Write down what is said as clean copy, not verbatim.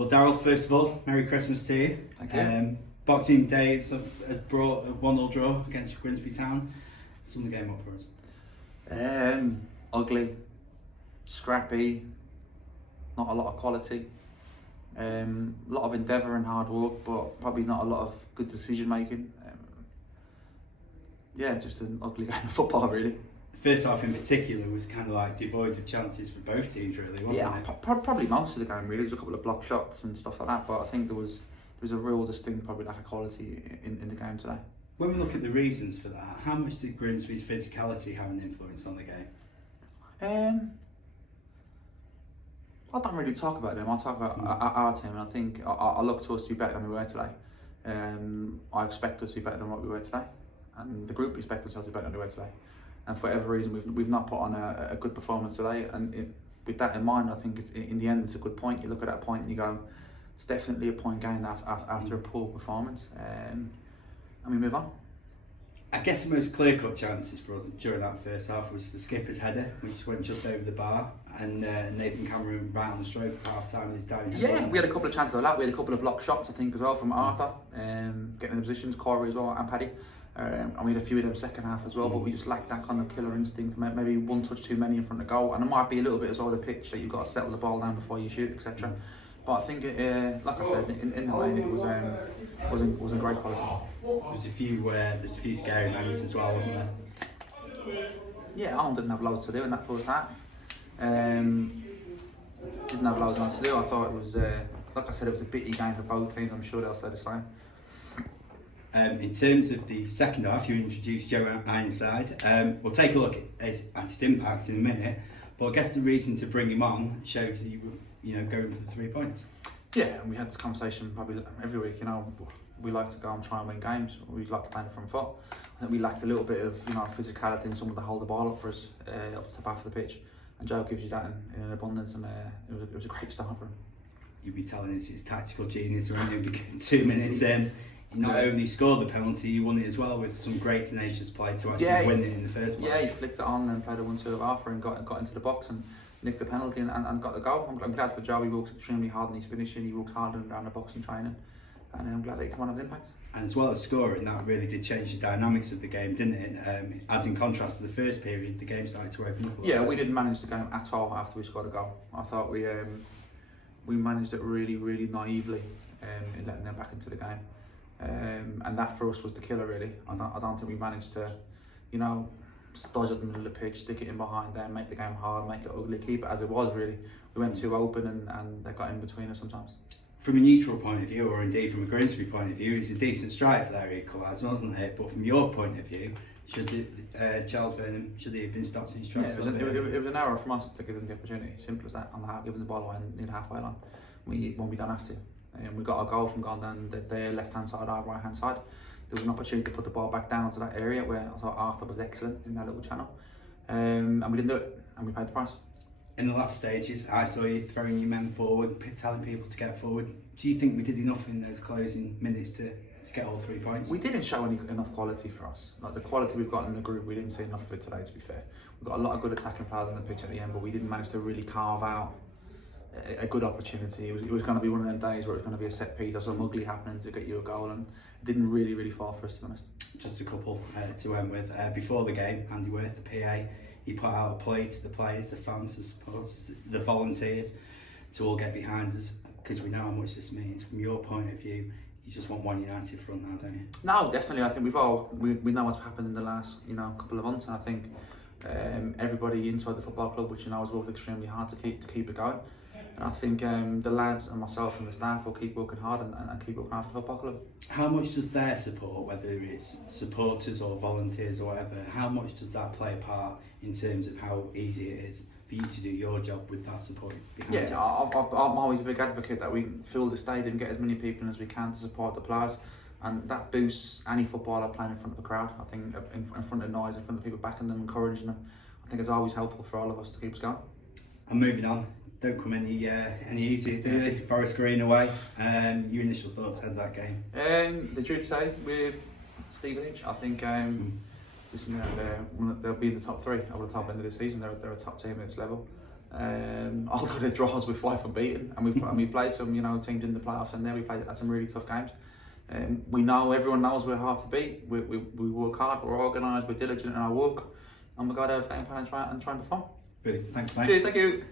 Well, Daryl, first of all, Merry Christmas to you. Thank you. Boxing Day has brought a 1-1 draw against Grimsby Town. Sum the game up for us. Ugly, scrappy, not a lot of quality. A lot of endeavour and hard work, but probably not a lot of good decision making. Just an ugly game of football, really. The first half in particular was kind of like devoid of chances for both teams, really, wasn't it? Probably most of the game, really. There was a couple of block shots and stuff like that, but I think there was a real distinct, probably lack of quality in the game today. When we look at the reasons for that, how much did Grimsby's physicality have an influence on the game? I don't really talk about them. I talk about our team, and I think I look to us to be better than we were today. I expect us to be better than what we were today, and the group expect us to be better than we were today. And for whatever reason, we've not put on a good performance today. And with that in mind, I think in the end it's a good point. You look at that point and you go, it's definitely a point gained after a poor performance, and we move on. I guess the most clear-cut chances for us during that first half was the skipper's header, which went just over the bar, and Nathan Cameron right on the stroke at half-time. Yeah, we had a couple of chances of that. We had a couple of block shots, I think, as well from Arthur, getting in the positions, Corey as well, and Paddy. And we had a few of them second half as well, but we just lacked that kind of killer instinct, maybe one touch too many in front of the goal. And it might be a little bit as well the pitch, that you've got to settle the ball down before you shoot, etc. But I think, like I said, in the main, it wasn't great quality. There's a few scary moments as well, wasn't there? Yeah, Arm didn't have loads to do in that first half. Didn't have loads to do. I thought it was, like I said, it was a bitty game for both teams. I'm sure they'll say the same. In terms of the second half, you introduced Joe Ironside. We'll take a look at his impact in a minute, but I guess the reason to bring him on showed that you were going for the 3 points. Yeah, and we had this conversation probably every week. We like to go and try and win games. We like to play in the front foot. I think we lacked a little bit of physicality and someone to hold the ball up for us up to the back of the pitch. And Joe gives you that in an abundance, and it was a great start for him. You'd be telling us his tactical genius around him 2 minutes in. He not only scored the penalty, he won it as well with some great tenacious play to actually win it in the first place. Yeah, he flicked it on and played a 1-2 of Arthur and got into the box and nicked the penalty and got the goal. I'm glad for Joe. He works extremely hard in his finishing. He works hard around the boxing training, and I'm glad that he came on an impact. And as well as scoring, that really did change the dynamics of the game, didn't it? As in contrast to the first period, the game started to open up. Yeah, we didn't manage the game at all after we scored a goal. I thought we managed it really, really naively in letting them back into the game. And that for us was the killer, really. I don't think we managed to, stodge it in the middle of the pitch, stick it in behind them, make the game hard, make it ugly, keep it as it was, really. We went too open and they got in between us sometimes. From a neutral point of view, or indeed from a Grimsby point of view, it's a decent strike for their equaliser, wasn't it? But from your point of view, Charles Vernam, should he have been stopped in his tracks? Yeah, it was an error from us to give them the opportunity. Simple as that. On the giving the ball away near the halfway line when we don't have to. And we got a goal from going down their left-hand side, our right-hand side. There was an opportunity to put the ball back down into that area where I thought Arthur was excellent in that little channel. And we didn't do it, and we paid the price. In the last stages, I saw you throwing your men forward, telling people to get forward. Do you think we did enough in those closing minutes to get all 3 points? We didn't show enough quality for us. Like the quality we've got in the group, we didn't see enough of it today, to be fair. We've got a lot of good attacking players on the pitch at the end, but we didn't manage to really carve out a good opportunity. It was going to be one of them days where it was going to be a set piece or some ugly happening to get you a goal, and it didn't really fall for us, to be honest. Just a couple to end with. Before the game, Andy Worth, the PA, he put out a plea to the players, the fans, the supporters, the volunteers to all get behind us, because we know how much this means. From your point of view, you just want one united front now, don't you? No, definitely. I think we know what's happened in the last couple of months, and I think everybody inside the football club, which has worked extremely hard to keep it going. And I think the lads and myself and the staff will keep working hard and keep working hard for the football club. How much does their support, whether it's supporters or volunteers or whatever, how much does that play a part in terms of how easy it is for you to do your job with that support behind you? Yeah, I'm always a big advocate that we fill the stadium, get as many people as we can to support the players, and that boosts any footballer playing in front of a crowd. I think in front of noise, in front of people backing them, encouraging them, I think it's always helpful for all of us to keep us going. And moving on, don't come any easier, do they? Forest Green away. Your initial thoughts ahead of that game? They drew today with Stevenage. I think they'll be in the top three over the top end of the season. They're a top team at this level. Although the draws we're 5 unbeaten, and we've played some teams in the playoffs, and then we played at some really tough games. We know, everyone knows we're hard to beat. We work hard, we're organised, we're diligent in our work, and we've got to have a game plan and try and perform. Brilliant, thanks mate. Cheers, thank you.